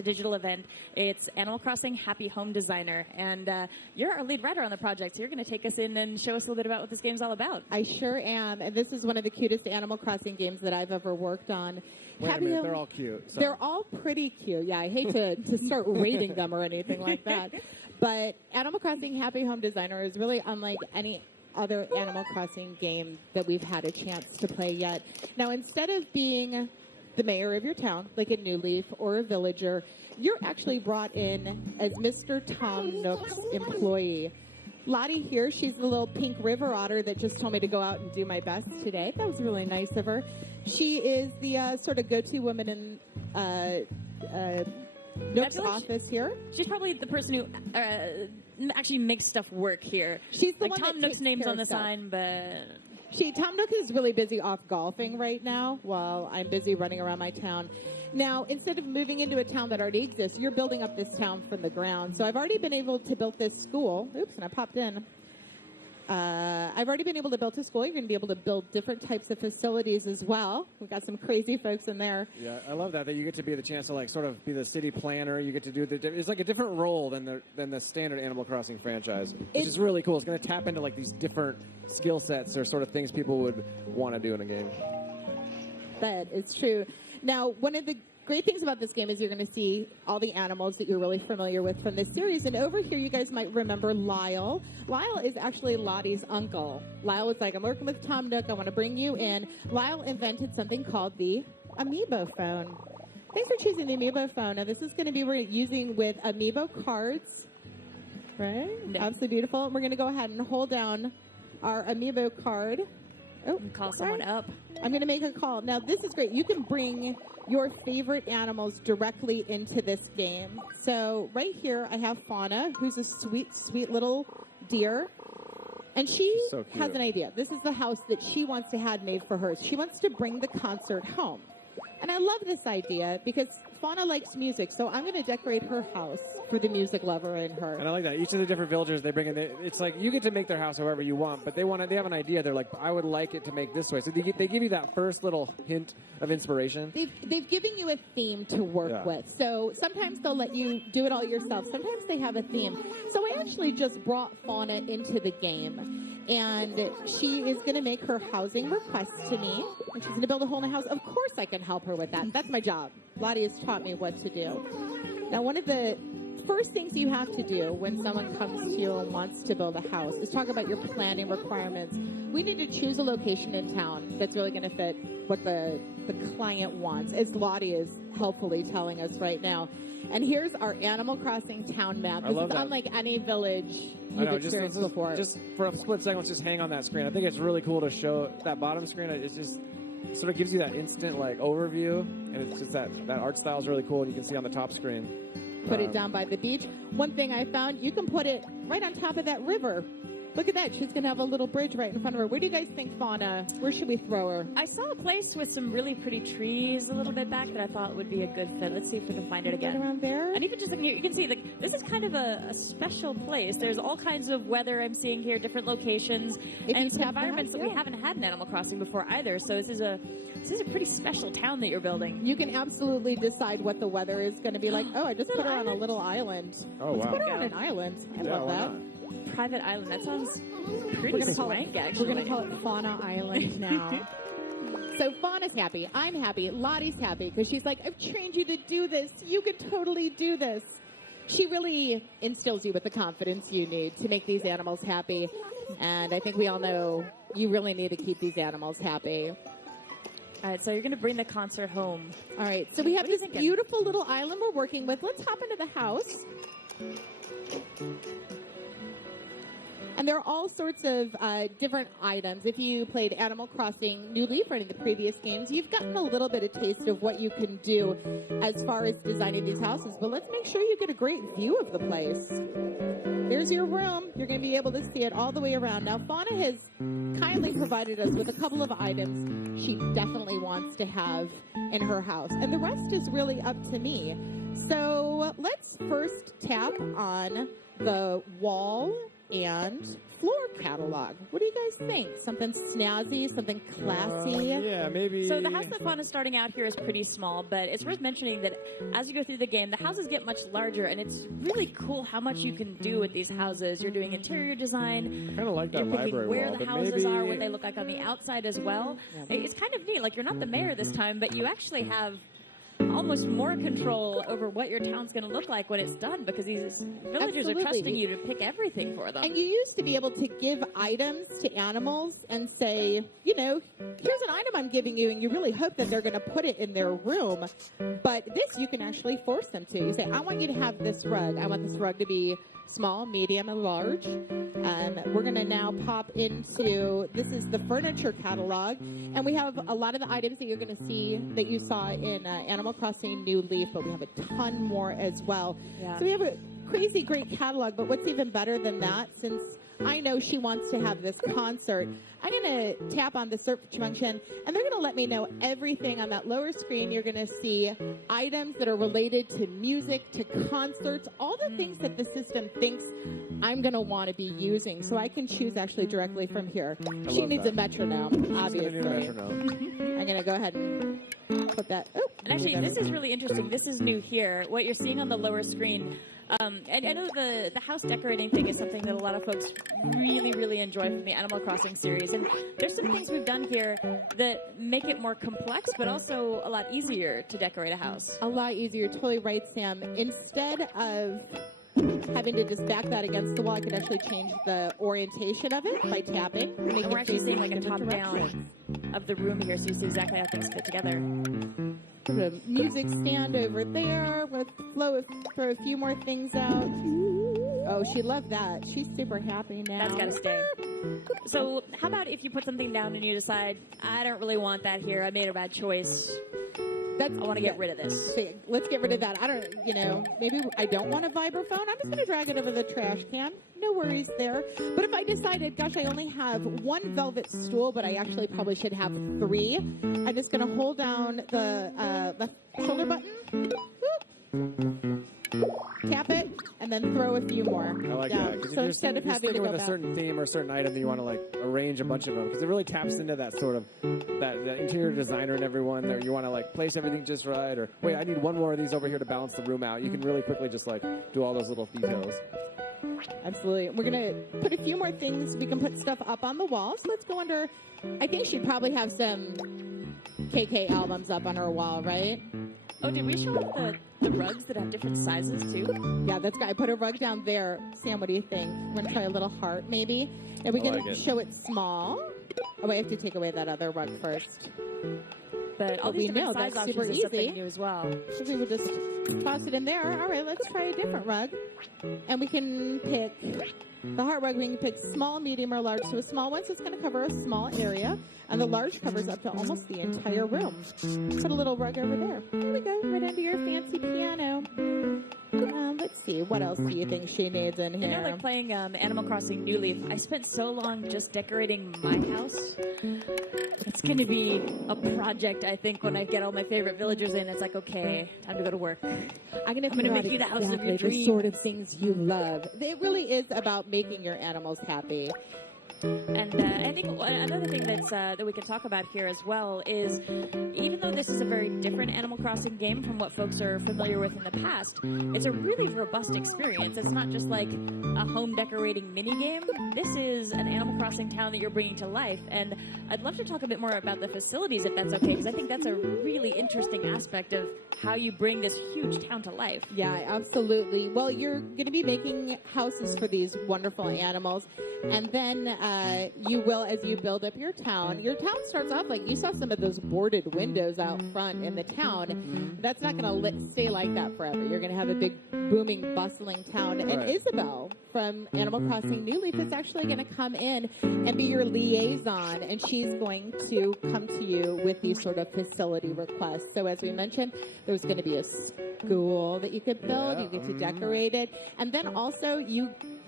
the digital event. It's Animal Crossing Happy Home Designer. And you're our lead writer on the project, so you're going to take us in and show us a little bit about what this game's all about. I sure am. And this is one of the cutest Animal Crossing games that I've ever worked on. Wait a minute, they're all cute. They're all pretty cute. Yeah, I hate to start rating them or anything like that. But Animal Crossing Happy Home Designer is really unlike any other Animal Crossing game that we've had a chance to play yet. Now, instead of being the mayor of your town, like a New Leaf or a villager, you're actually brought in as Mr. Tom Nook's employee. Lottie here, she's the little pink river otter that just told me to go out and do my best today. That was really nice of her. She is the sort of go-to woman in Nook's office here. She's probably the person who actually makes stuff work here. She's the like one Tom that Nook's takes name's care on the of stuff. sign, but Tom Nook is really busy off golfing right now while I'm busy running around my town. Now, instead of moving into a town that already exists, you're building up this town from the ground. So I've already been able to build this school. Oops, and I popped in. I've already been able to build a school. You're going to be able to build different types of facilities as well. We've got some crazy folks in there. Yeah, I love that you get to be the chance to like sort of be the city planner. You get to do it's like a different role than the standard Animal Crossing franchise, which is really cool. It's going to tap into like these different skill sets or sort of things people would want to do in a game. That is true. Now, one of the great things about this game is you're going to see all the animals that you're really familiar with from this series. And over here, you guys might remember Lyle. Lyle is actually Lottie's uncle. Lyle was like, I'm working with Tom Nook. I want to bring you in. Lyle invented something called the Amiibo phone. Thanks for choosing the Amiibo phone. Now, this is going to be we're using with Amiibo cards. Right? No. Absolutely beautiful. We're going to go ahead and hold down our Amiibo card. Oh, call someone up. I'm going to make a call. Now, this is great. You can bring your favorite animals directly into this game. So right here, I have Fauna, who's a sweet, sweet little deer. And she has an idea. This is the house that she wants to have made for her. She wants to bring the concert home. And I love this idea because Fauna likes music, so I'm going to decorate her house for the music lover in her. And I like that. Each of the different villagers they bring in, it's like you get to make their house however you want, but they have an idea. They're like, I would like it to make this way. So they give you that first little hint of inspiration. They've given you a theme to work with. So sometimes they'll let you do it all yourself. Sometimes they have a theme. So I actually just brought Fauna into the game. And she is going to make her housing request to me. And she's going to build a whole new house. Of course I can help her with that. That's my job. Lottie has taught me what to do. Now, one of the first things you have to do when someone comes to you and wants to build a house is talk about your planning requirements. We need to choose a location in town that's really going to fit what the client wants, as Lottie is helpfully telling us right now. And here's our Animal Crossing town map. This is unlike any village you've experienced before. Just for a split second, let's just hang on that screen. I think it's really cool to show that bottom screen. It just sort of gives you that instant like overview, and it's just that art style is really cool. And you can see on the top screen. Put it down by the beach. One thing I found, you can put it right on top of that river. Look at that. She's going to have a little bridge right in front of her. Where do you guys think, Fauna? Where should we throw her? I saw a place with some really pretty trees a little bit back that I thought would be a good fit. Let's see if we can find it again. Right around there? And even just looking here, you can see this is kind of a special place. There's all kinds of weather I'm seeing here, different locations, and some environments that we haven't had in Animal Crossing before either. So this is a pretty special town that you're building. You can absolutely decide what the weather is going to be like. Oh, I just put her on a little island. Oh, Let's wow. put her on an island. I love that. Private island. That sounds pretty swank, actually. We're going to call it Fauna Island now. So Fauna's happy. I'm happy. Lottie's happy because she's like, I've trained you to do this. You can totally do this. She really instills you with the confidence you need to make these animals happy. And I think we all know you really need to keep these animals happy. All right, so you're going to bring the concert home. All right, so we have this beautiful little island we're working with. Let's hop into the house. And there are all sorts of different items. If you played Animal Crossing New Leaf or any of the previous games, you've gotten a little bit of taste of what you can do as far as designing these houses. But let's make sure you get a great view of the place. There's your room. You're going to be able to see it all the way around. Now, Fauna has kindly provided us with a couple of items she definitely wants to have in her house. And the rest is really up to me. So let's first tap on the wall and floor catalog. What do you guys think? Something snazzy, something classy? Yeah, maybe. So the house that Fawn is starting out here is pretty small, but it's worth mentioning that as you go through the game, the houses get much larger, and it's really cool how much you can do with these houses. You're doing interior design. I kind of like that You're library picking where wall, the but houses maybe... are, what they look like on the outside as well. Yeah. It's kind of neat. Like, you're not the mayor this time, but you actually have almost more control over what your town's going to look like when it's done, because these villagers Absolutely. are trusting you to pick everything for them. And you used to be able to give items to animals and say, you know, here's an item I'm giving you, and you really hope that they're going to put it in their room. But this you can actually force them to. You say, I want you to have this rug. I want this rug to be small, medium, and large. We're going to now pop into, this is the furniture catalog, and we have a lot of the items that you're going to see that you saw in Animal Crossing New Leaf, but we have a ton more as well. Yeah. So we have a crazy great catalog, but what's even better than that, since I know she wants to have this concert, I'm going to tap on the search function, and they're going to let me know everything on that lower screen. You're going to see items that are related to music, to concerts, all the things that the system thinks I'm going to want to be using. So I can choose actually directly from here. She needs a metronome, obviously. I'm going to go ahead and put that. Oh, and actually, this is really interesting. This is new here. What you're seeing on the lower screen, and I know the house decorating thing is something that a lot of folks really, really enjoy from the Animal Crossing series. And there's some things we've done here that make it more complex, but also a lot easier to decorate a house. A lot easier. Totally right, Sam. Instead of having to just back that against the wall, I could actually change the orientation of it by tapping. And we're actually seeing like a top-down of the room here, so you see exactly how things fit together. Put a music stand over there. We'll throw a few more things out. Oh, she loved that. She's super happy now. That's got to stay. So how about if you put something down and you decide, I don't really want that here. I made a bad choice. I want to get rid of this. So let's get rid of that. I don't, maybe I don't want a vibraphone. I'm just going to drag it over the trash can. No worries there. But if I decided, gosh, I only have one velvet stool, but I actually probably should have 3, I'm just going to hold down the left shoulder button. Whoop. Tap it, and then throw a few more. I like down. that. So instead of having to go with back. a certain theme or a certain item that you want to like arrange a bunch of them, because it really taps into that sort of that interior designer and everyone there. You want to like place everything just right, or wait, I need one more of these over here to balance the room out. You can really quickly just like do all those little details. Absolutely. We're going to put a few more things. We can put stuff up on the wall. So let's go under. I think she'd probably have some KK albums up on her wall, right? Oh, did we show off the rugs that have different sizes, too? Yeah, that's good. I put a rug down there. Sam, what do you think? You want to try a little heart, maybe? And we're going to show it small. Oh, wait, I have to take away that other rug first. But all these different size that's options super is something easy. new as well. So we would just toss it in there. All right, let's try a different rug. And we can pick the heart rug. We can pick small, medium, or large. So a small one, so it's going to cover a small area. And the large covers up to almost the entire room. Put a little rug over there. There we go, right under your fancy piano. Let's see, what else do you think she needs in here? You know, like playing Animal Crossing New Leaf, I spent so long just decorating my house. It's going to be a project, I think, when I get all my favorite villagers in. It's like, okay, time to go to work. I'm going to make you the house of your the dreams. sort of things you love. It really is about making your animals happy. And I think another thing that we can talk about here as well is, even though this is a very different Animal Crossing game from what folks are familiar with in the past, it's a really robust experience. It's not just like a home decorating mini game. This is an Animal Crossing town that you're bringing to life. And I'd love to talk a bit more about the facilities, if that's okay, because I think that's a really interesting aspect of how you bring this huge town to life. Yeah, absolutely. Well, you're going to be making houses for these wonderful animals. And then you will, as you build up your town starts off like you saw some of those boarded windows out front in the town. That's not going to stay like that forever. You're going to have a big, booming, bustling town. Right. And Isabel from Animal Crossing New Leaf is actually going to come in and be your liaison. And she's going to come to you with these sort of facility requests. So as we mentioned, there's going to be a school that you could build. You get to decorate it. And then also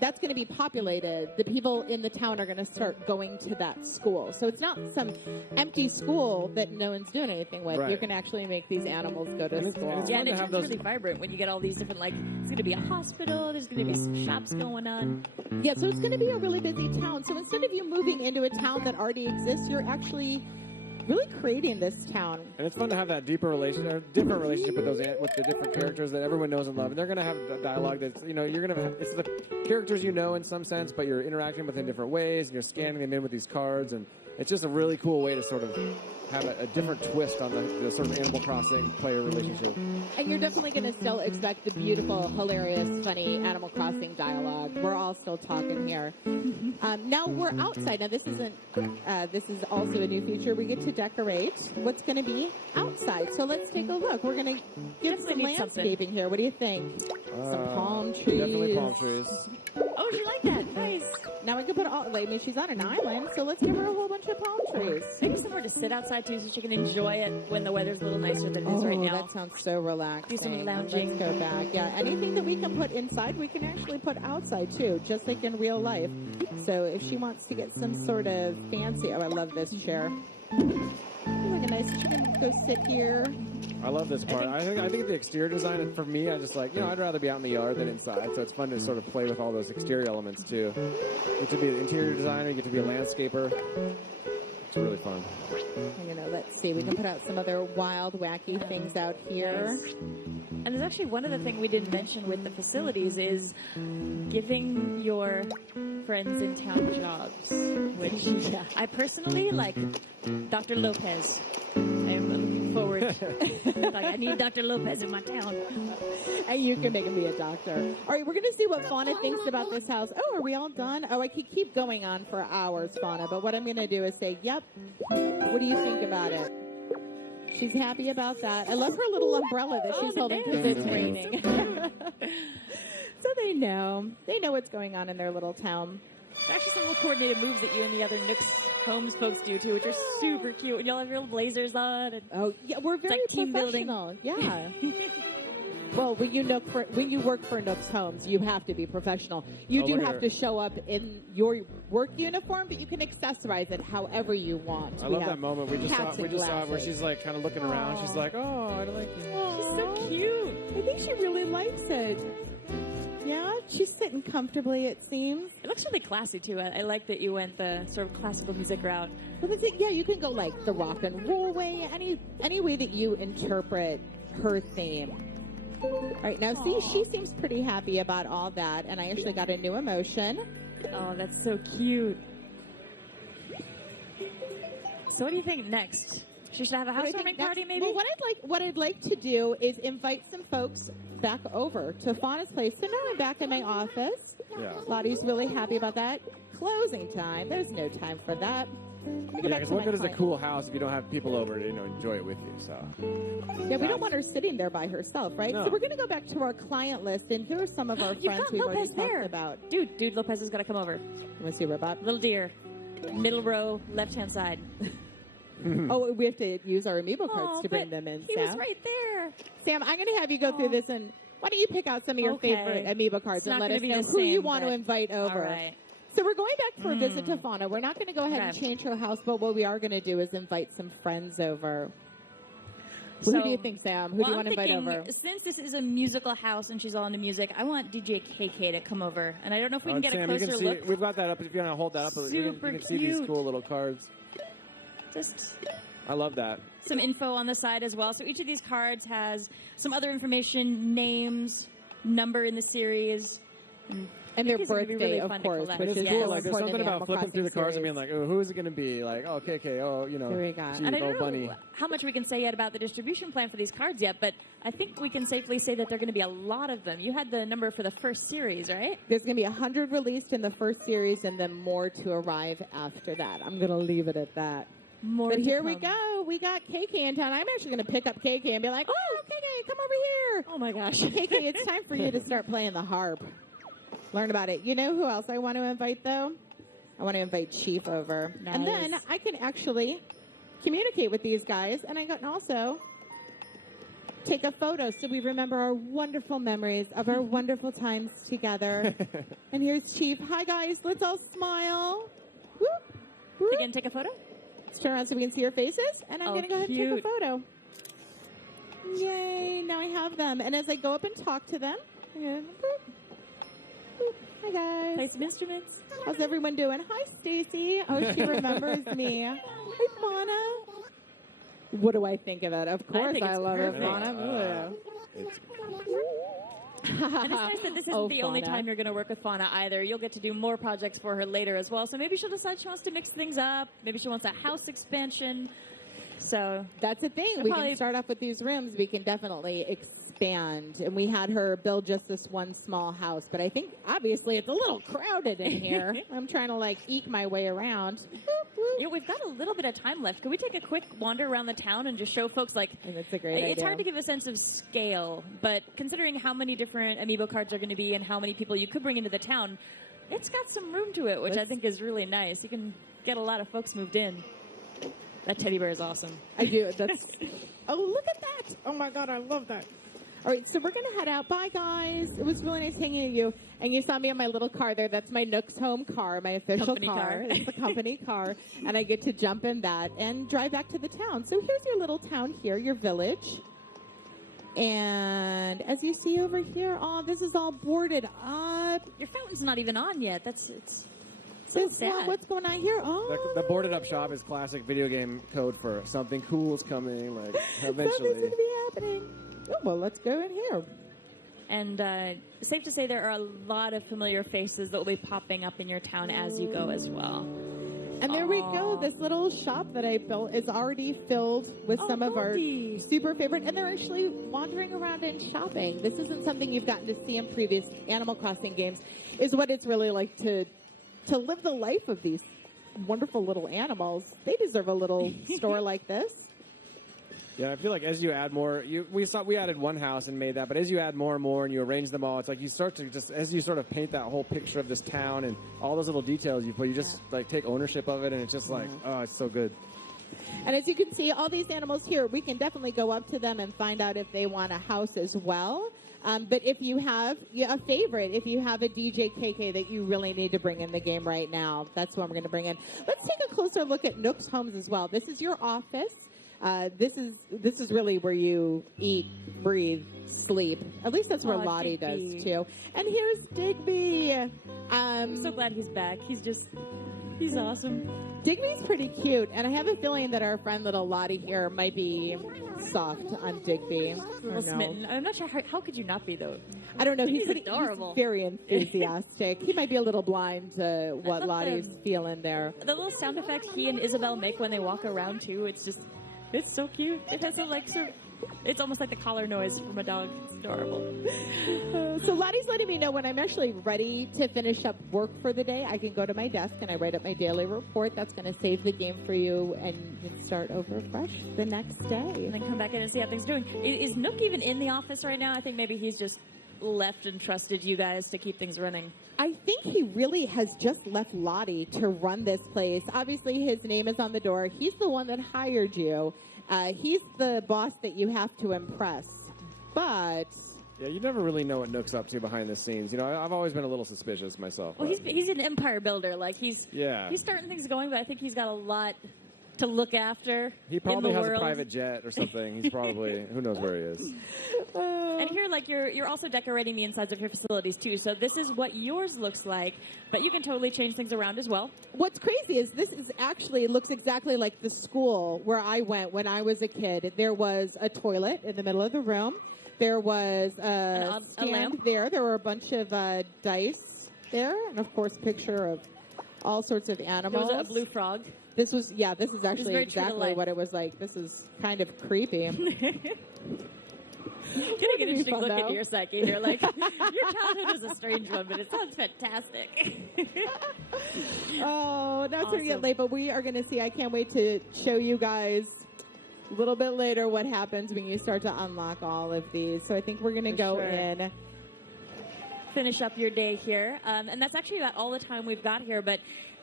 that's going to be populated. The people in the town are going to start going to that school. So it's not some empty school that no one's doing anything with. Right. You can actually make these animals go to school. it's Yeah, fun and it to have turns those. really vibrant when you get all these different, like, it's going to be a hospital, there's going to be some shops going on. Yeah, so it's going to be a really busy town. So instead of you moving into a town that already exists, you're actually really creating this town. And it's fun to have that different relationship with with the different characters that everyone knows and loves. And they're going to have the dialogue that's, you're going to have, it's the characters you know in some sense, but you're interacting with them in different ways, and you're scanning them in with these cards, and it's just a really cool way to sort of have a different twist on the sort of Animal Crossing player relationship. And you're definitely going to still expect the beautiful, hilarious, funny Animal Crossing dialogue. We're all still talking here. Now we're outside. Now this isn't. This is also a new feature. We get to decorate what's going to be outside. So let's take a look. We're going to give some landscaping here. What do you think? Some palm trees. Definitely palm trees. Oh, she liked that. Nice. Now we can put all. I mean, she's on an island, so let's give her a whole bunch of palm trees. Maybe somewhere to sit outside, too, so she can enjoy it when the weather's a little nicer than it is right now. That sounds so relaxing. Do some lounging. Let's go back. Yeah, anything that we can put inside, we can actually put outside, too, just like in real life. So if she wants to get some sort of fancy... Oh, I love this chair. Look, nice. She can go sit here. I love this part. I think the exterior design, and for me, I just like, I'd rather be out in the yard than inside. So it's fun to sort of play with all those exterior elements, too. You get to be an interior designer, you get to be a landscaper. It's really fun. Let's see. We can put out some other wild, wacky things out here. Nice. And there's actually one other thing we didn't mention with the facilities is giving your friends in town jobs, which I personally like. Dr. Lopez. I'm looking forward. Like, I need Dr. Lopez in my town. And you can make him be a doctor. All right, we're going to see what Fauna thinks about this house. Oh, are we all done? Oh, I could keep going on for hours, Fauna, but what I'm going to do is say, yep. What do you think about it? She's happy about that. I love her little umbrella that she's holding because it's raining. So they know. They know what's going on in their little town. There's actually some little coordinated moves that you and the other Nooks Homes folks do, too, which are super cute. And y'all have your little blazers on. And yeah, we're very like team professional. Yeah. Well, when you work for Nooks Homes, you have to be professional. You do have to show up in your work uniform, but you can accessorize it however you want. I love that moment. We just saw where she's like kind of looking around. She's like, oh, I like this. She's so cute. I think she really likes it. Yeah, she's sitting comfortably, it seems. It looks really classy, too. I like that you went the sort of classical music route. Well, the thing, you can go like the rock and roll way, any way that you interpret her theme. All right, now see, she seems pretty happy about all that, and I actually got a new emotion. Oh, that's so cute. So what do you think next? She should have a housewarming party, maybe? Well, what I'd like to do is invite some folks back over to Fauna's place. So now I'm back in my office. Yeah. Lottie's really happy about that. Closing time. There's no time for that. Yeah, because what good is a cool house if you don't have people over to enjoy it with you? So. Yeah, we don't want her sitting there by herself, right? No. So we're going to go back to our client list, and here are some of our friends we've already talked about. Dude, Lopez has got to come over. Let me see, Robot. Little deer. Middle row, left-hand side. Oh, we have to use our amiibo cards to bring them in, he Sam. was right there. Sam, I'm going to have you go through this, and why don't you pick out some of your favorite amiibo cards and let us know who you want to invite over. All right. So we're going back for a visit to Fauna. We're not going to go ahead and change her house, but what we are going to do is invite some friends over. So, who do you think, Sam? Who do you want to invite over? Since this is a musical house and she's all into music, I want DJ KK to come over. And I don't know if we can get a closer look. We've got that up. If you want to hold that up, you can see these cool little cards. I love that. Some info on the side as well. So each of these cards has some other information, names, number in the series. And their birthday, really of course. But it's cool. Like, there's something about flipping through the cards and being like, oh, who is it going to be? Like, oh, KK. Oh, Here we go. And I don't know how much we can say yet about the distribution plan for these cards yet, but I think we can safely say that there are going to be a lot of them. You had the number for the first series, right? There's going to be 100 released in the first series and then more to arrive after that. I'm going to leave it at that. But here we go. We got KK in town. I'm actually going to pick up KK and be like, oh, KK, come over here. Oh, my gosh. KK, it's time for you to start playing the harp. Learn about it. You know who else I want to invite, though? I want to invite Chief over. Nice. And then I can actually communicate with these guys. And I can also take a photo so we remember our wonderful memories of our wonderful times together. And here's Chief. Hi, guys. Let's all smile. Whoop, whoop. Again, take a photo. Let's turn around so we can see your faces. And I'm going to go ahead and take a photo. Yay. Now I have them. And as I go up and talk to them, boop, boop. Hi, guys. Play some instruments. How's everyone doing? Hi, Stacy. Oh, she remembers me. Hi, Fauna. What do I think of it? Of course I love it, Fauna. And it's nice that this isn't the only time you're going to work with Fauna either. You'll get to do more projects for her later as well. So maybe she'll decide she wants to mix things up. Maybe she wants a house expansion. So that's the thing. We can start off with these rooms. We can definitely expand. And we had her build just this one small house. But I think, obviously, it's a little crowded in here. I'm trying to, like, eke my way around. You know, we've got a little bit of time left. Could we take a quick wander around the town and just show folks, like, that's a great idea. It's hard to give a sense of scale, but considering how many different amiibo cards are going to be and how many people you could bring into the town, it's got some room to it, which I think is really nice. You can get a lot of folks moved in. That teddy bear is awesome. I do. Oh, look at that. Oh, my God, I love that. All right, so we're going to head out. Bye, guys. It was really nice hanging with you. And you saw me on my little car there. That's my Nook's home car, my official car. It's the company car. And I get to jump in that and drive back to the town. So here's your little town here, your village. And as you see over here, this is all boarded up. Your fountain's not even on yet. It's so sad. What's going on here? The boarded up shop is classic video game code for something cool is coming, like, eventually. Something's going to be happening. Oh, well, let's go in here. And safe to say there are a lot of familiar faces that will be popping up in your town as you go as well. And there we go. This little shop that I built is already filled with some of our super favorite. And they're actually wandering around and shopping. This isn't something you've gotten to see in previous Animal Crossing games. Is what it's really like to live the life of these wonderful little animals. They deserve a little store like this. Yeah, I feel like as you add more, we added one house and made that, but as you add more and more and you arrange them all, it's like you start to as you sort of paint that whole picture of this town and all those little details you put, you just like take ownership of it, and it's just like, oh, it's so good. And as you can see, all these animals here, we can definitely go up to them and find out if they want a house as well. But if you have a favorite, if you have a DJ KK that you really need to bring in the game right now, that's what we're going to bring in. Let's take a closer look at Nook's homes as well. This is your office. This is really where you eat, breathe, sleep. At least that's where Lottie does too. And here's Digby. I'm so glad he's back. He's awesome. Digby's pretty cute, and I have a feeling that our friend little Lottie here might be soft on Digby. A little smitten. I'm not sure how could you not be though. I don't know. He's adorable. He's very enthusiastic. He might be a little blind to what Lottie's feeling there. The little sound effect he and Isabel make when they walk around too. It's so cute. It has a it's almost like the collar noise from a dog. It's adorable. So Lottie's letting me know when I'm actually ready to finish up work for the day. I can go to my desk and I write up my daily report. That's going to save the game for you and start over fresh the next day. And then come back in and see how things are doing. Is Nook even in the office right now? I think maybe he's just left and trusted you guys to keep things running. I think he really has just left Lottie to run this place. Obviously, his name is on the door. He's the one that hired you. He's the boss that you have to impress. But yeah, you never really know what Nook's up to behind the scenes. You know, I've always been a little suspicious myself. Well, he's an empire builder. Like he's starting things going, but I think he's got a lot to look after. He probably has a private jet or something. He's probably who knows where he is. And here, like you're also decorating the insides of your facilities too. So this is what yours looks like, but you can totally change things around as well. What's crazy is this is actually looks exactly like the school where I went when I was a kid. There was a toilet in the middle of the room. There was a stand there. There were a bunch of dice there, and of course, picture of all sorts of animals. There was a blue frog. This is actually exactly what it was like. This is kind of creepy. Getting an interesting look into your psyche. You're like, your childhood was a strange one, but it sounds fantastic. Oh, not awesome. Yet late, but we are going to see. I can't wait to show you guys a little bit later what happens when you start to unlock all of these. So I think we're going to go in. Finish up your day here. And that's actually about all the time we've got here, but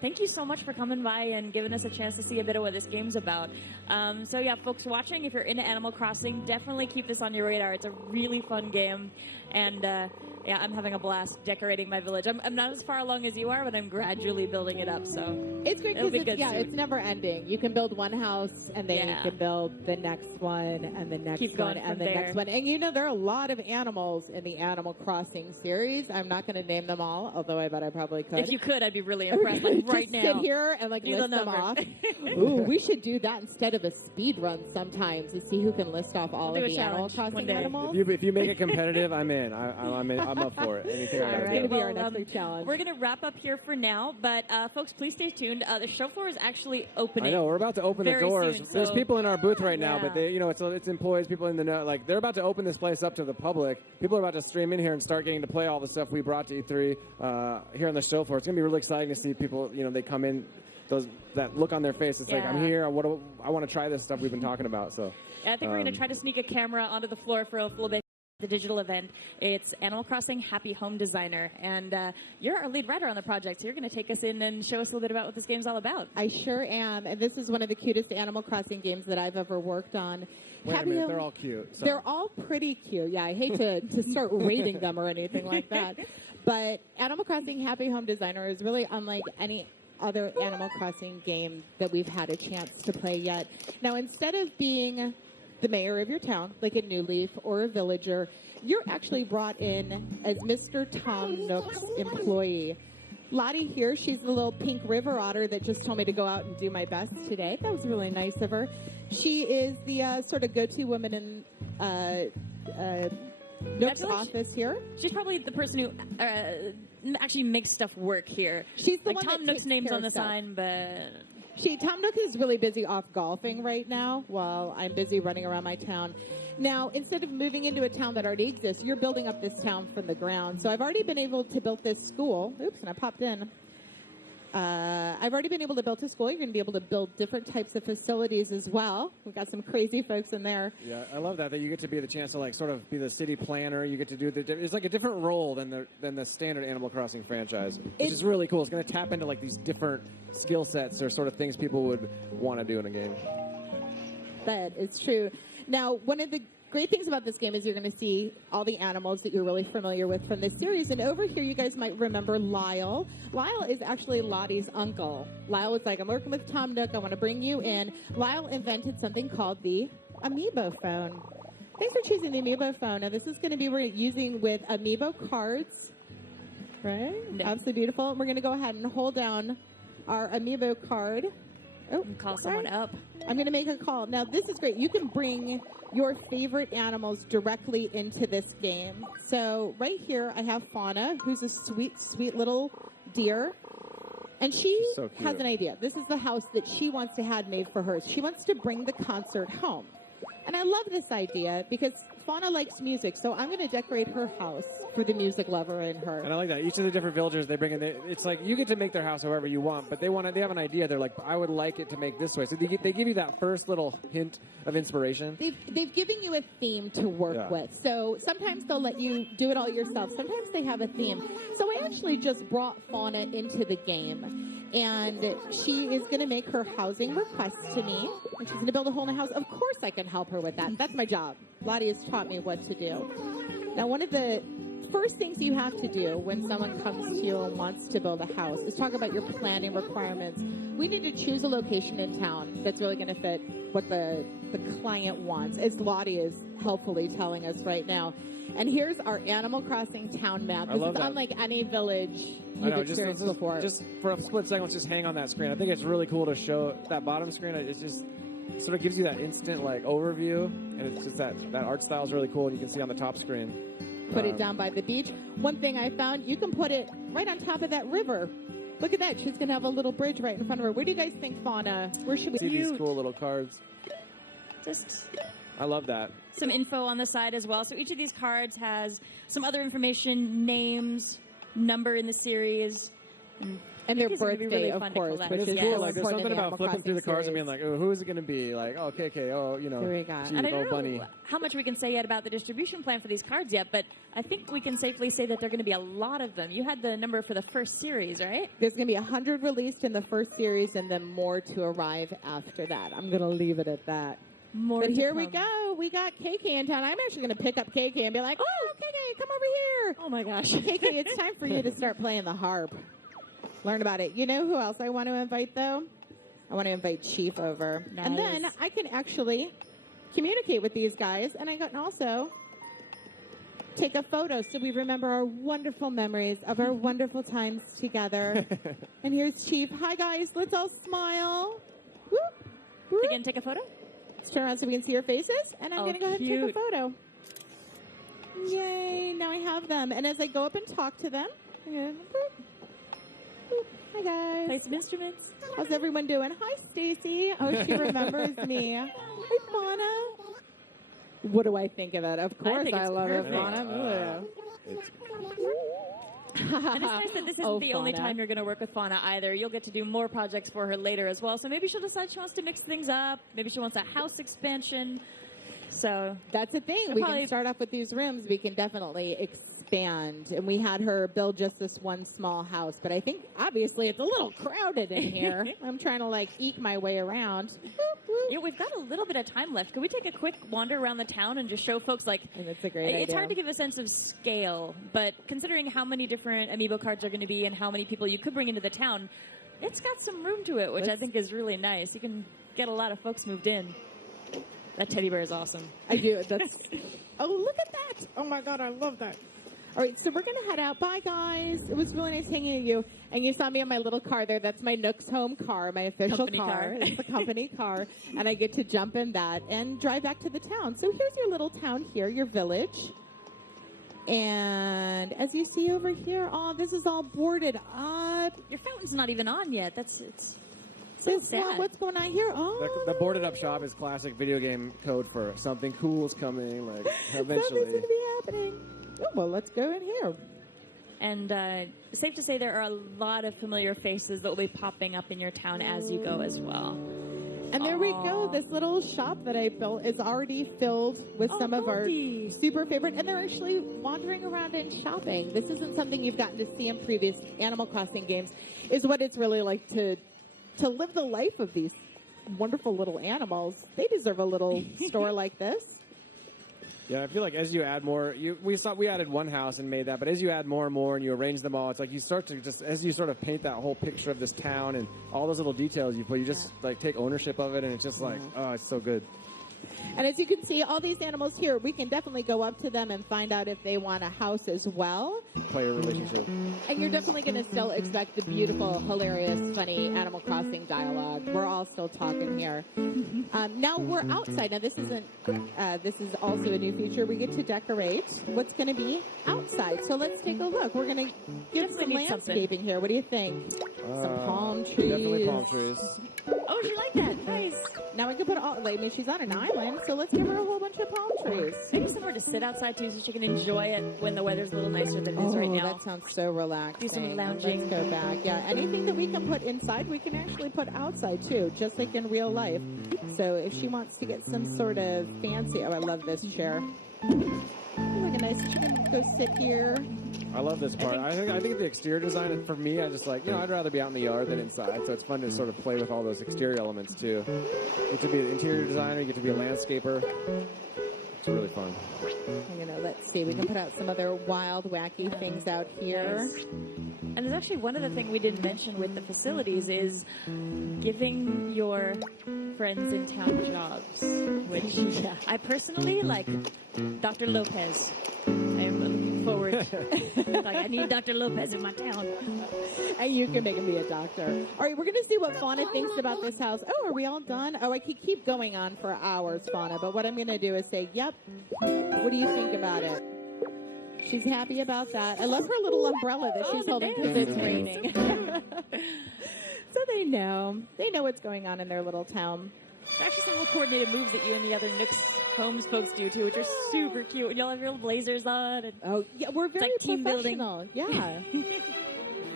thank you so much for coming by and giving us a chance to see a bit of what this game's about. So yeah, folks watching, if you're into Animal Crossing, definitely keep this on your radar. It's a really fun game, and yeah, I'm having a blast decorating my village. I'm not as far along as you are, but I'm gradually building it up. So it's great because it's never ending. You can build one house, and then you can build the next one, and the next one, and the next one. And you know, there are a lot of animals in the Animal Crossing series. I'm not going to name them all, although I bet I probably could. If you could, I'd be really impressed. Like right just now, sit here and like list them off. Ooh, we should do that instead of a speed run sometimes to see who can list off all of the Animal Crossing animals. If you make it competitive, I'm in. I'm up for it. Anything all right, well, our next week challenge. We're going to wrap up here for now, but folks, please stay tuned. The show floor is actually opening. I know we're about to open the doors. Soon, There's people in our booth right now, but they, you know, it's employees, people in the know. Like they're about to open this place up to the public. People are about to stream in here and start getting to play all the stuff we brought to E3 here on the show floor. It's going to be really exciting to see people. You know, they come in, that look on their face. It's like I'm here. I want to try this stuff we've been talking about. So I think we're going to try to sneak a camera onto the floor for a little bit. The digital event. It's Animal Crossing Happy Home Designer, and you're our lead writer on the project, so you're going to take us in and show us a little bit about what this game's all about. I sure am, and this is one of the cutest Animal Crossing games that I've ever worked on. Wait a minute, they're all cute. So. They're all pretty cute. Yeah, I hate to start rating them or anything like that, but Animal Crossing Happy Home Designer is really unlike any other Animal Crossing game that we've had a chance to play yet. Now, instead of being the mayor of your town, like a New Leaf or a villager, you're actually brought in as Mr. Tom Nook's employee. Lottie here, she's the little pink river otter that just told me to go out and do my best today. That was really nice of her. She is the sort of go-to woman in Nook's office here. She's probably the person who actually makes stuff work here. She's the like one Tom that Nook's name's on the stuff. sign, but... Tom Nook is really busy off golfing right now while I'm busy running around my town. Now, instead of moving into a town that already exists, you're building up this town from the ground. So I've already been able to build this school. Oops, and I popped in. I've already been able to build a school. You're going to be able to build different types of facilities as well. We've got some crazy folks in there. Yeah, I love that you get to be the chance to like sort of be the city planner. You get to do it's like a different role than the standard Animal Crossing franchise, which is really cool. It's going to tap into like these different skill sets or sort of things people would want to do in a game. That is true. Now, one of the great things about this game is you're going to see all the animals that you're really familiar with from this series. And over here, you guys might remember Lyle. Lyle is actually Lottie's uncle. Lyle was like, I'm working with Tom Nook. I want to bring you in. Lyle invented something called the Amiibo phone. Thanks for choosing the Amiibo phone. Now, this is going to be we're using with Amiibo cards. Right? No. Absolutely beautiful. And we're going to go ahead and hold down our Amiibo card. Oh, call someone up. I'm going to make a call. Now, this is great. You can bring your favorite animals directly into this game. So right here, I have Fauna, who's a sweet, sweet little deer. And she has an idea. This is the house that she wants to have made for hers. She wants to bring the concert home. And I love this idea because Fauna likes music, so I'm going to decorate her house for the music lover in her. And I like that. Each of the different villagers they bring in, it's like you get to make their house however you want, but they have an idea. They're like, I would like it to make this way. So they give you that first little hint of inspiration. They've given you a theme to work with. So sometimes they'll let you do it all yourself. Sometimes they have a theme. So I actually just brought Fauna into the game. And she is going to make her housing request to me. And she's going to build a whole new house. Of course I can help her with that. That's my job. Lottie has taught me what to do. Now, one of the first things you have to do when someone comes to you and wants to build a house is talk about your planning requirements. We need to choose a location in town that's really going to fit what the client wants, as Lottie is helpfully telling us right now. And here's our Animal Crossing town map. This is unlike any village you've experienced before. Just for a split second, let's just hang on that screen. I think it's really cool to show that bottom screen. It just sort of gives you that instant like overview, and it's just that art style is really cool. And you can see on the top screen. Put it down by the beach. One thing I found, you can put it right on top of that river. Look at that. She's going to have a little bridge right in front of her. Where do you guys think, Fauna? Where should we see these cool little cards? I love that. Some info on the side as well. So each of these cards has some other information, names, number in the series. And their It's gonna be birthday, really of fun to course, collect. which It's is cool. so Like, there's important something in the about flipping through the cards and being series. like, oh, who is it going to be? Like, oh, KK, oh, you know, Here we go. Chief, And I don't oh, Bunny. know how much we can say yet about the distribution plan for these cards yet, but I think we can safely say that there are going to be a lot of them. You had the number for the first series, right? There's going to be 100 released in the first series and then more to arrive after that. I'm going to leave it at that. More But to here we come. go. We got KK in town. I'm actually going to pick up KK and be like, oh, KK, come over here. Oh my gosh. KK, it's time for you to start playing the harp. Learn about it. You know who else I want to invite, though? I want to invite Chief over. Nice. And then I can actually communicate with these guys, and I can also take a photo so we remember our wonderful memories of our wonderful times together. And here's Chief. Hi, guys. Let's all smile. Whoop, whoop. Again, take a photo. Let's turn around so we can see your faces, and I'm Oh, going to go ahead and cute. take a photo. Yay, now I have them. And as I go up and talk to them, I'm gonna, boop, boop. Hi, guys. Play some instruments. How's everyone doing? Hi, Stacy. Oh, she remembers me. Hi, Fauna. What do I think of it? Of course, think I it's love it, perfect. Fauna. And it's nice that this isn't the only time you're going to work with Fauna either. You'll get to do more projects for her later as well. So maybe she'll decide she wants to mix things up. Maybe she wants a house expansion. So That's the thing. We'll We probably- can start off with these rooms. We can definitely expand. And we had her build just this one small house. But I think, obviously, it's a little crowded in here. I'm trying to, like, eke my way around. yeah, we've got a little bit of time left. Could we take a quick wander around the town and just show folks, like, And it's a great idea. it's hard to give a sense of scale, but considering how many different amiibo cards are going to be and how many people you could bring into the town, it's got some room to it, which I think is really nice. You can get a lot of folks moved in. That teddy bear is awesome. I do. That's. Oh, look at that! Oh my God, I love that. All right, so we're gonna head out. Bye, guys. It was really nice hanging with you. And you saw me in my little car there. That's my Nook's home car, my official Company car. car. It's the company car, and I get to jump in that and drive back to the town. So here's your little town here, your village. And as you see over here, oh, this is all boarded up. Your fountain's not even on yet. It's so This sad. what's going on here? Oh, The boarded up shop is classic video game code for something cool is coming, like, something's eventually. gonna be happening. Oh, well, let's go in here. And safe to say there are a lot of familiar faces that will be popping up in your town as you go as well. And there we go. This little shop that I built is already filled with some of our Goldie. super favorite. And they're actually wandering around and shopping. This isn't something you've gotten to see in previous Animal Crossing games. Is what it's really like to live the life of these wonderful little animals. They deserve a little store like this. Yeah, I feel like as you add more, we added one house and made that, but as you add more and more and you arrange them all, it's like you start to just, as you sort of paint that whole picture of this town and all those little details you put, you just like take ownership of it, and it's just like, oh, it's so good. And as you can see, all these animals here, we can definitely go up to them and find out if they want a house as well. Player relationship. And you're definitely going to still expect the beautiful, hilarious, funny Animal Crossing dialogue. We're all still talking here. Now we're outside. Now this isn't. This is also a new feature. We get to decorate what's going to be outside. So let's take a look. We're going to get some Definitely need something. landscaping here. What do you think? Some palm trees. Definitely palm trees. Oh, she liked that. Nice. Now we can put all. I mean, she's on an island, so let's give her a whole bunch of palm trees. Maybe somewhere to sit outside too, so she can enjoy it when the weather's a little nicer than it is right now. That sounds so relaxing. Do some lounging. Let's go back. Yeah, anything that we can put inside, we can actually put outside too, just like in real life. So if she wants to get some sort of fancy, oh, I love this chair. Like a nice, she can go sit here. I love this part. I think the exterior design, for me, I just like, I'd rather be out in the yard than inside. So it's fun to sort of play with all those exterior elements too. You get to be an interior designer, you get to be a landscaper. It's really fun. Let's see, we can put out some other wild, wacky things out here. And there's actually one other thing we didn't mention with the facilities is giving your friends in town jobs, which I personally like. Dr. Lopez. I am looking forward. Like, I need Dr. Lopez in my town. And you can make him be a doctor. All right, we're going to see what Fauna thinks about this house. Oh, are we all done? Oh, I could keep going on for hours, Fauna, but what I'm going to do is say, yep. What do you think about it? She's happy about that. I love her little umbrella that she's holding because it's raining. So they know. They know what's going on in their little town. There's actually some little coordinated moves that you and the other Nook's Homes folks do too, which are super cute. And y'all have your little blazers on. And Oh, yeah, we're very like team building. professional. Yeah.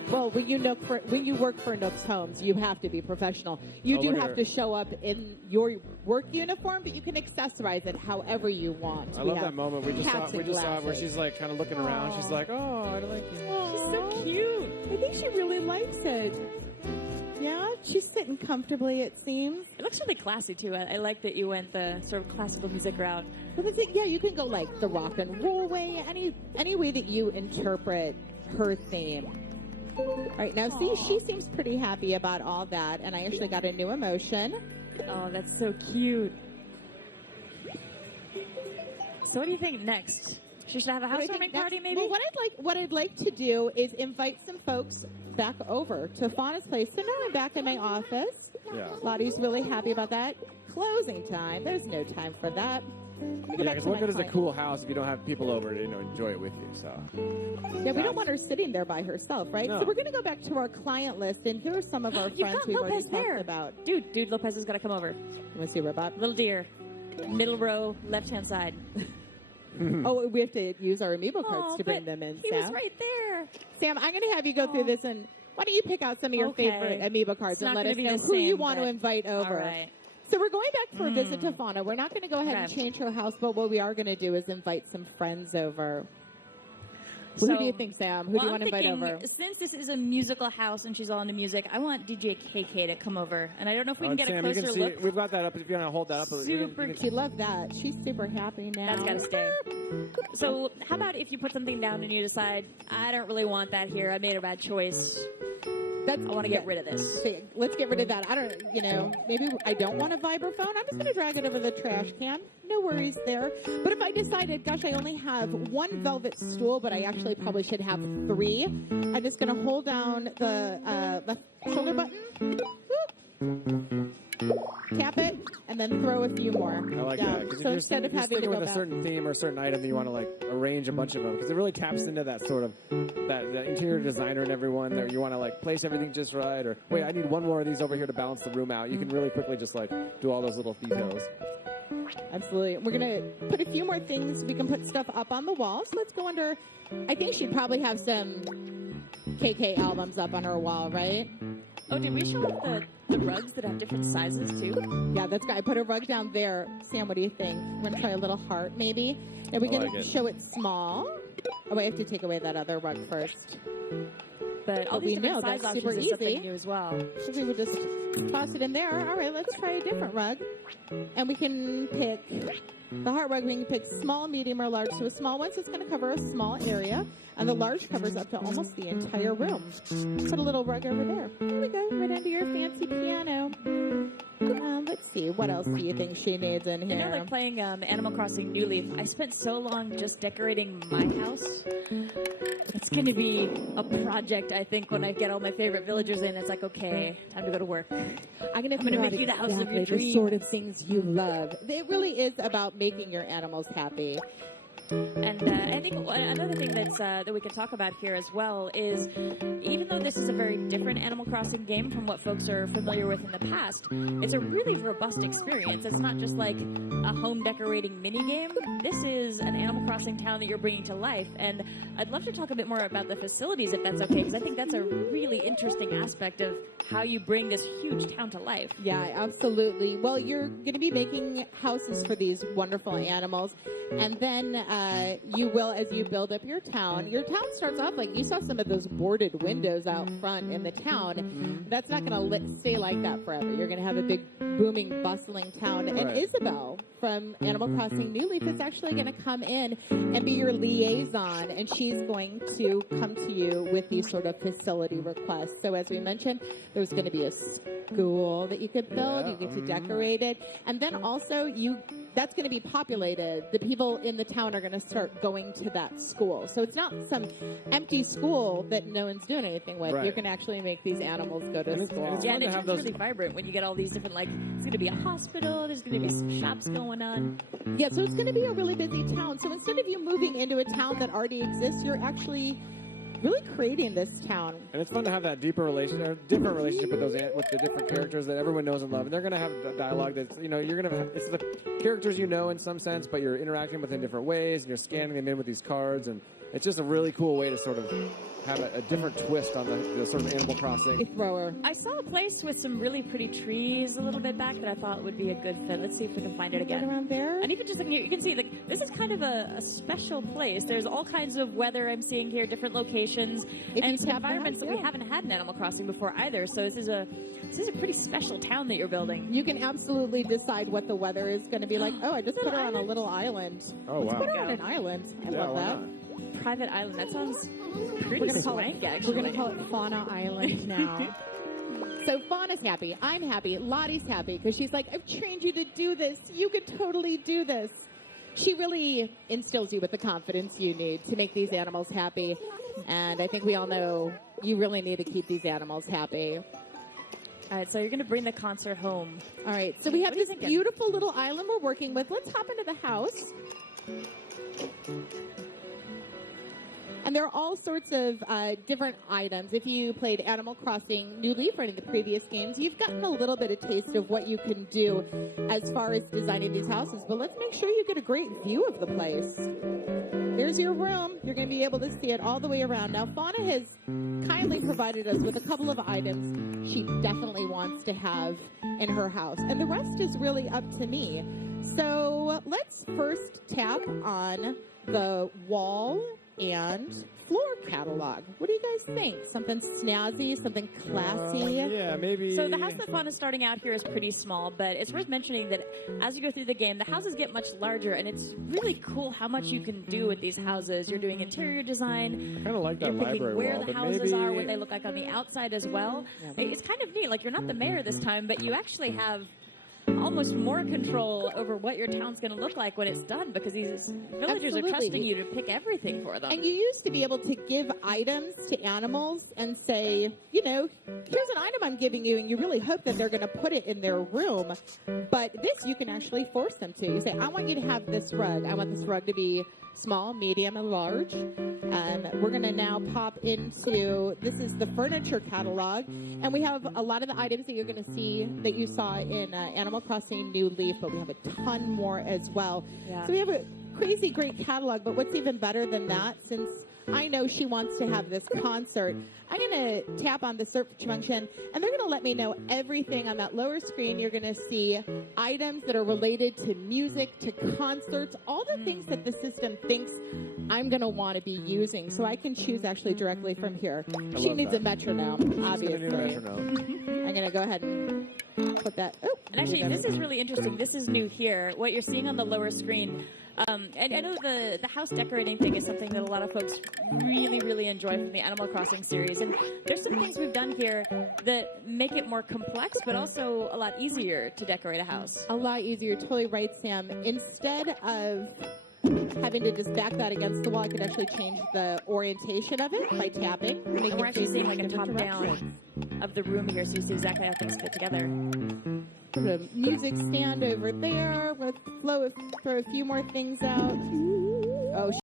Well, when you work for Nook's Homes, you have to be professional. You do have to show up in your work uniform, but you can accessorize it however you want. I love that moment. We just saw it where she's like kind of looking around. She's like, "Oh, I like you." She's so cute. I think she really likes it. Yeah, she's sitting comfortably, it seems. It looks really classy, too. I like that you went the sort of classical music route. Well, you can go like the rock and roll way, any way that you interpret her theme. All right, now see, she seems pretty happy about all that, and I actually got a new emotion. Oh, that's so cute. So what do you think next? She should have a housewarming party, maybe? Well, what I'd like to do is invite some folks back over to Fauna's place. So now I'm back in my office. Yeah. Lottie's really happy about that. Closing time. There's no time for that. Yeah, because what good is a cool house if you don't have people over to enjoy it with you? So. Yeah, we don't want her sitting there by herself, right? No. So we're going to go back to our client list, and here are some of our friends we've already talked about. Dude, Lopez has got to come over. You want to see Robot? Little deer. Middle row, left-hand side. Oh, we have to use our amiibo cards to bring them in, he Sam. was right there. Sam, I'm going to have you go through this, and why don't you pick out some of your favorite amiibo cards and let us know who you want to invite over. All right. So we're going back for a visit to Fauna. We're not going to go ahead and change her house, but what we are going to do is invite some friends over. Who do you think, Sam? Who do you want to invite over? Since this is a musical house and she's all into music, I want DJ KK to come over. And I don't know if we can get Sam, a closer look. We've got that up. If you want to hold that up. Super cute. She loved that. She's super happy now. That's got to stay. So how about if you put something down and you decide, I don't really want that here. I made a bad choice. I want to get rid of this. So let's get rid of that. Maybe I don't want a vibraphone. I'm just going to drag it over the trash can. No worries there. But if I decided, gosh, I only have one velvet stool, but I actually probably should have 3, I'm just going to hold down the left shoulder button. Whoop. Tap it, and then throw a few more. I like that. So instead of having to go with a certain theme or a certain item, you want to arrange a bunch of them because it really taps into that sort of that interior designer and everyone there. You want to place everything just right, or wait, I need one more of these over here to balance the room out. You can really quickly just do all those little details. Absolutely. We're going to put a few more things. We can put stuff up on the wall. So let's go under. I think she'd probably have some KK albums up on her wall, right? Oh, did we show off the rugs that have different sizes, too? Yeah, that's good. I put a rug down there. Sam, what do you think? We're going to try a little heart, maybe? Are we going to show it small? Oh, I have to take away that other rug first. But all these different size options is something new as well. So we would just toss it in there. All right, let's try a different rug. And we can pick the heart rug. We can pick small, medium, or large. So a small one, so it's going to cover a small area. And the large covers up to almost the entire room. Put a little rug over there. There we go, right under your fancy piano. Let's see, what else do you think she needs in here? Like playing Animal Crossing New Leaf, I spent so long just decorating my house. It's going to be a project, I think, when I get all my favorite villagers in. It's like, okay, time to go to work. I'm going to make you the house of your dreams. The sort of things you love. It really is about making your animals happy. And I think another thing that we can talk about here as well is, even though this is a very different Animal Crossing game from what folks are familiar with in the past, it's a really robust experience. It's not just like a home decorating mini game. This is an Animal Crossing town that you're bringing to life. And I'd love to talk a bit more about the facilities, if that's okay, because I think that's a really interesting aspect of how you bring this huge town to life. Yeah, absolutely. Well, you're going to be making houses for these wonderful animals, and then you will, as you build up your town starts off like you saw some of those boarded windows out front in the town. That's not going to stay like that forever. You're going to have a big, booming, bustling town. Right. And Isabel from Animal Crossing New Leaf is actually going to come in and be your liaison, and she's going to come to you with these sort of facility requests. So as we mentioned, there's going to be a school that you could build. You get to decorate it. And then also that's going to be populated. The people in the town are going to start going to that school. So it's not some empty school that no one's doing anything with. Right. You can actually make these animals go to school. And it becomes really vibrant when you get all these different, it's going to be a hospital, there's going to be some shops going on. Yeah, so it's going to be a really busy town. So instead of you moving into a town that already exists, you're actually really creating this town. And it's fun to have that different relationship with the different characters that everyone knows and love. And they're going to have dialogue that's, you're going to it's the characters in some sense, but you're interacting with them in different ways, and you're scanning them in with these cards, and it's just a really cool way to sort of have a different twist on the sort of Animal Crossing. Thrower. I saw a place with some really pretty trees a little bit back that I thought would be a good fit. Let's see if we can find it again. Right around there? And even just looking here, you can see like this is kind of a special place. There's all kinds of weather I'm seeing here, different locations, and some environments that we haven't had in Animal Crossing before either. So this is a pretty special town that you're building. You can absolutely decide what the weather is going to be like. Oh, I just put her on a little island. Oh, Let's wow. put her on an island. I love that. Private island. That sounds pretty We're gonna swank, actually. We're going to call it Fauna Island now. So Fauna's happy. I'm happy. Lottie's happy because she's like, I've trained you to do this. You could totally do this. She really instills you with the confidence you need to make these animals happy. And I think we all know you really need to keep these animals happy. All right, so you're going to bring the concert home. All right, so we have this beautiful little island we're working with. Let's hop into the house. And there are all sorts of different items. If you played Animal Crossing New Leaf or any of the previous games, you've gotten a little bit of taste of what you can do as far as designing these houses. But let's make sure you get a great view of the place. There's your room. You're going to be able to see it all the way around. Now, Fauna has kindly provided us with a couple of items she definitely wants to have in her house. And the rest is really up to me. So let's first tap on the wall and floor catalog. What do you guys think? Something snazzy, something classy? Yeah, maybe. So the house that Fawn is starting out here is pretty small, but it's worth mentioning that as you go through the game, the houses get much larger, and it's really cool how much you can do with these houses. You're doing interior design. I kind of like that library where wall, the but houses maybe... are, what they look like on the outside as well. It's kind of neat. Like, you're not the mayor this time, but you actually have almost more control over what your town's going to look like when it's done, because these villagers are trusting you to pick everything for them. And you used to be able to give items to animals and say, you know, here's an item I'm giving you, and you really hope that they're going to put it in their room. But this you can actually force them to. You say, I want you to have this rug. I want this rug to be small, medium, and large. We're going to now pop into, this is the furniture catalog, and we have a lot of the items that you're going to see that you saw in Animal Crossing New Leaf, but we have a ton more as well. Yeah. So we have a crazy great catalog, but what's even better than that, since I know she wants to have this concert, I'm going to tap on the search function, and they're going to let me know everything on that lower screen. You're going to see items that are related to music, to concerts, all the things that the system thinks I'm going to want to be using. So I can choose actually directly from here. She needs a metronome, obviously. I'm going to go ahead and put that. Oh, and actually, this is really interesting. This is new here. What you're seeing on the lower screen, and I know the house decorating thing is something that a lot of folks really, really enjoy from the Animal Crossing series. And there's some things we've done here that make it more complex, but also a lot easier to decorate a house. A lot easier. Totally right, Sam. Instead of having to just back that against the wall, I could actually change the orientation of it by tapping. And we're actually seeing like a top-down of the room here, so you see exactly how things fit together. Put a music stand over there. We'll throw a few more things out. Oh,